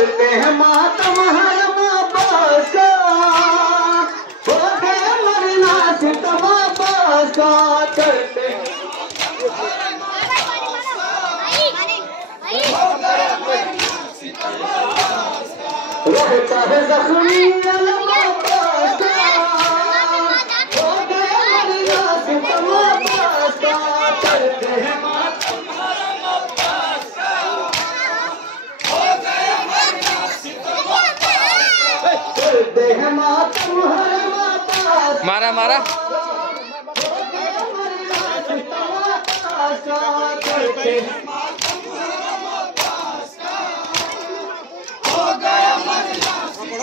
करते हैं मातम हर माँ बाप का, हो गया मरना सितम बाप का, करते हैं रहता है जख्मी अलमा बाप का, हो गया मरना सितम बाप का, करते हैं मातम हर माँ बाप का, हो गया मरना सितम बाप का, करते हैं मातम हर माँ बाप का, मारा मारा हो गया मरना सितम बाप का, करते हैं मातम हर माँ बाप का, हो गया मरना सितम